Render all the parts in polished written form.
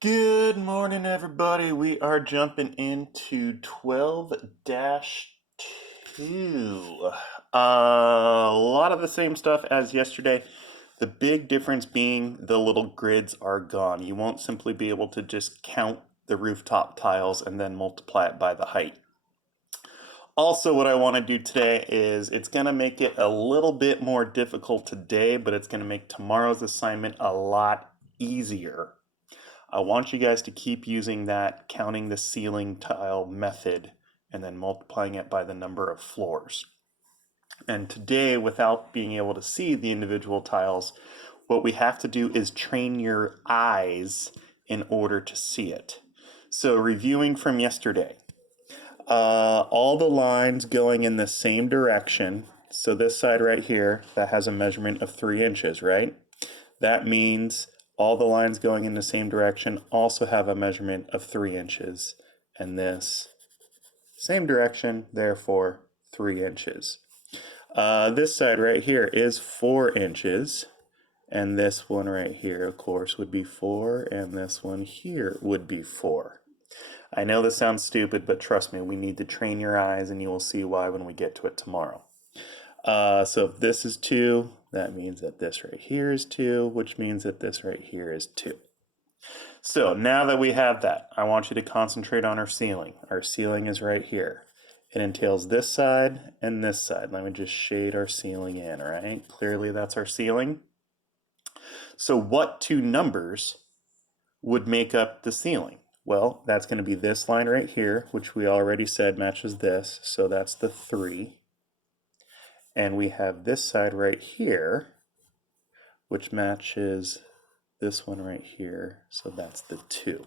Good morning, everybody. We are jumping into 12-2. A lot of the same stuff as yesterday. The big difference being the little grids are gone. You won't simply be able to just count the rooftop tiles and then multiply it by the height. Also, what I want to do today is it's going to make it a little bit more difficult today, but it's going to make tomorrow's assignment a lot easier. I want you guys to keep using that counting the ceiling tile method and then multiplying it by the number of floors. And today, without being able to see the individual tiles, what we have to do is train your eyes in order to see it. So reviewing from yesterday, all the lines going in the same direction. So this side right here, that has a measurement of 3 inches, right? That means all the lines going in the same direction also have a measurement of 3 inches. And this, same direction, therefore 3 inches. This side right here is 4 inches. And this one right here, of course, would be 4. And this one here would be 4. I know this sounds stupid, but trust me, we need to train your eyes, and you will see why when we get to it tomorrow. So if this is 2, that means that this right here is 2, which means that this right here is 2. So now that we have that, I want you to concentrate on our ceiling. Our ceiling is right here. It entails this side and this side. Let me just shade our ceiling in, right? Clearly that's our ceiling. So what 2 numbers would make up the ceiling? Well, that's going to be this line right here, which we already said matches this, so that's the 3. And we have this side right here, which matches this one right here, so that's the 2.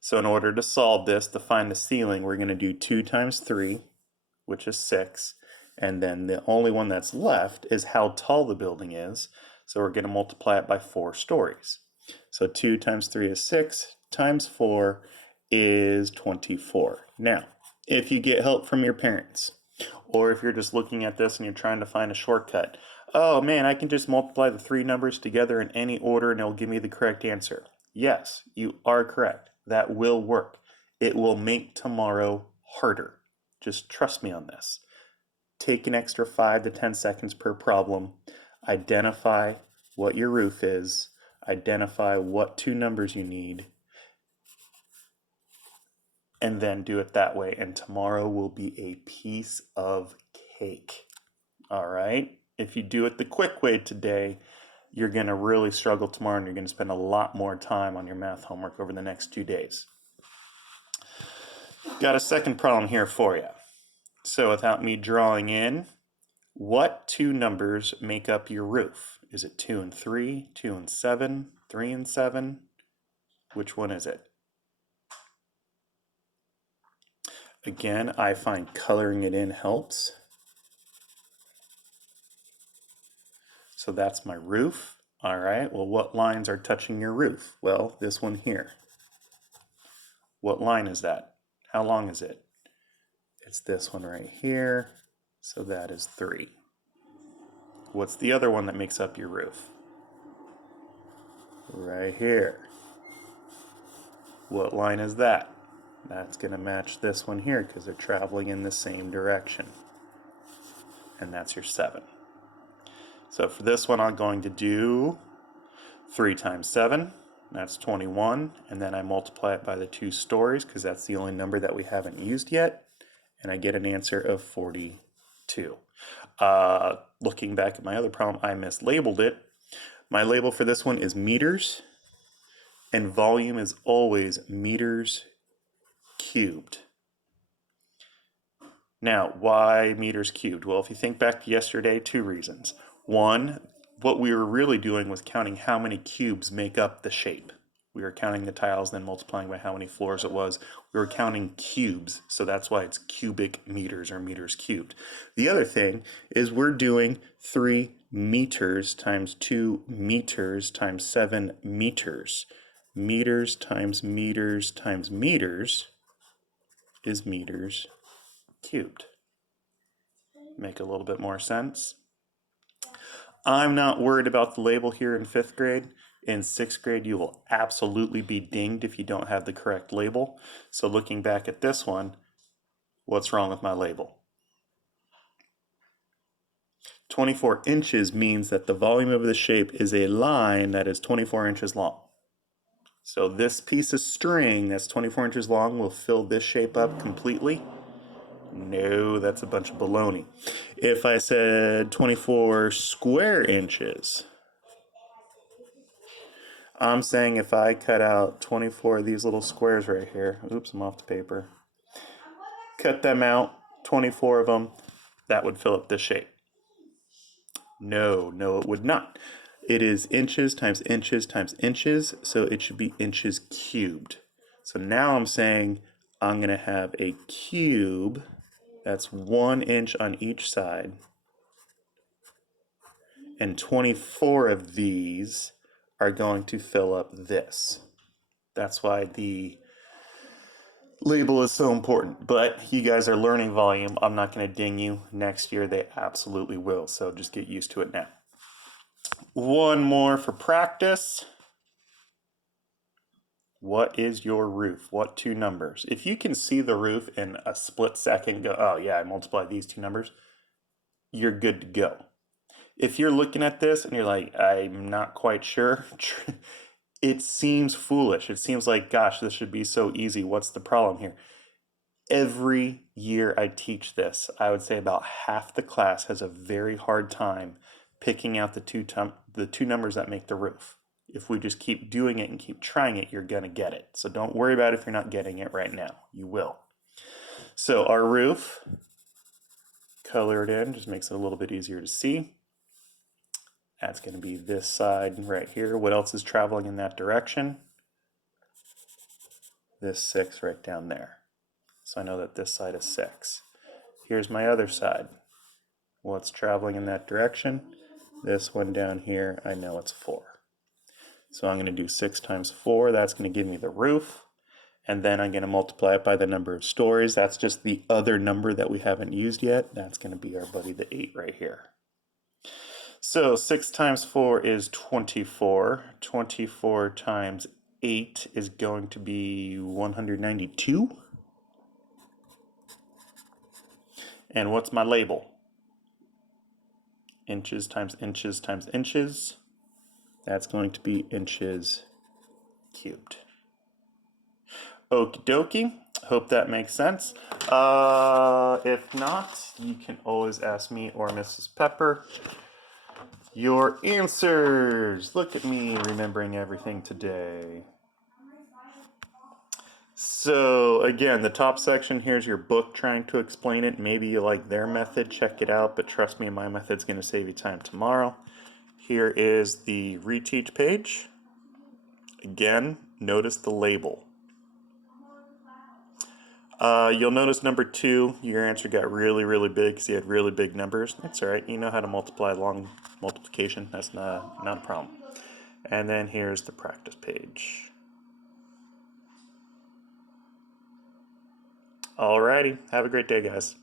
So in order to solve this, to find the ceiling, we're going to do 2 times 3, which is 6, and then the only one that's left is how tall the building is, so we're going to multiply it by 4 stories. So 2 times 3 is 6, times 4 is 24. Now, if you get help from your parents, or if you're just looking at this and you're trying to find a shortcut, oh man, I can just multiply the 3 numbers together in any order and it'll give me the correct answer. Yes, you are correct. That will work. It will make tomorrow harder. Just trust me on this. Take an extra 5 to 10 seconds per problem. Identify what your roof is. Identify what 2 numbers you need. And then do it that way. And tomorrow will be a piece of cake. All right? If you do it the quick way today, you're going to really struggle tomorrow and you're going to spend a lot more time on your math homework over the next 2 days. Got a second problem here for you. So without me drawing in, what 2 numbers make up your roof? Is it 2 and 3, 2 and 7, 3 and 7? Which one is it? Again, I find coloring it in helps. So that's my roof. All right, well, what lines are touching your roof? Well, this one here. What line is that? How long is it? It's this one right here. So that is 3. What's the other one that makes up your roof? Right here. What line is that? That's going to match this one here because they're traveling in the same direction. And that's your 7. So for this one, I'm going to do 3 times 7. That's 21. And then I multiply it by the 2 stories because that's the only number that we haven't used yet. And I get an answer of 42. Looking back at my other problem, I mislabeled it. My label for this one is meters. And volume is always meters cubed. Now, why meters cubed? Well, if you think back to yesterday, 2 reasons. One, what we were really doing was counting how many cubes make up the shape. We were counting the tiles, then multiplying by how many floors it was. We were counting cubes, so that's why it's cubic meters or meters cubed. The other thing is we're doing 3 meters times 2 meters times 7 meters. Meters times meters times meters is meters cubed. Make a little bit more sense? I'm not worried about the label here in 5th grade. In 6th grade, you will absolutely be dinged if you don't have the correct label. So looking back at this one, what's wrong with my label? 24 inches means that the volume of the shape is a line that is 24 inches long. So this piece of string that's 24 inches long will fill this shape up completely. No, that's a bunch of baloney. If I said 24 square inches, I'm saying if I cut out 24 of these little squares right here, oops, I'm off the paper, cut them out, 24 of them, that would fill up this shape. No, it would not. It is inches times inches times inches, so it should be inches cubed. So now I'm saying I'm going to have a cube that's 1 inch on each side, and 24 of these are going to fill up this. That's why the label is so important. But you guys are learning volume. I'm not going to ding you. Next year they absolutely will, so just get used to it now. One more for practice. What is your roof? What two numbers? If you can see the roof in a split second, go, oh yeah, I multiplied these two numbers, you're good to go. If you're looking at this and you're like, I'm not quite sure, it seems foolish. It seems like, gosh, this should be so easy. What's the problem here? Every year I teach this, I would say about half the class has a very hard time picking out the two numbers that make the roof. If we just keep doing it and keep trying it, you're going to get it. So don't worry about it if you're not getting it right now. You will. So our roof, color it in, just makes it a little bit easier to see. That's going to be this side right here. What else is traveling in that direction? This 6 right down there. So I know that this side is 6. Here's my other side. What's traveling in that direction? This one down here, I know it's 4. So I'm going to do 6 times 4. That's going to give me the roof. And then I'm going to multiply it by the number of stories. That's just the other number that we haven't used yet. That's going to be our buddy, the 8 right here. So 6 times 4 is 24. 24 times 8 is going to be 192. And what's my label? Inches times inches times inches. That's going to be inches cubed. Okie dokie. Hope that makes sense. If not, you can always ask me or Mrs. Pepper your answers. Look at me remembering everything today. So again, the top section, here's your book trying to explain it. Maybe you like their method, check it out, but trust me, my method's going to save you time tomorrow. Here is the reteach page. Again, notice the label. You'll notice number 2, your answer got really, really big because you had really big numbers. That's all right. You know how to multiply long multiplication. That's not a problem. And then here's the practice page. Alrighty. Have a great day, guys.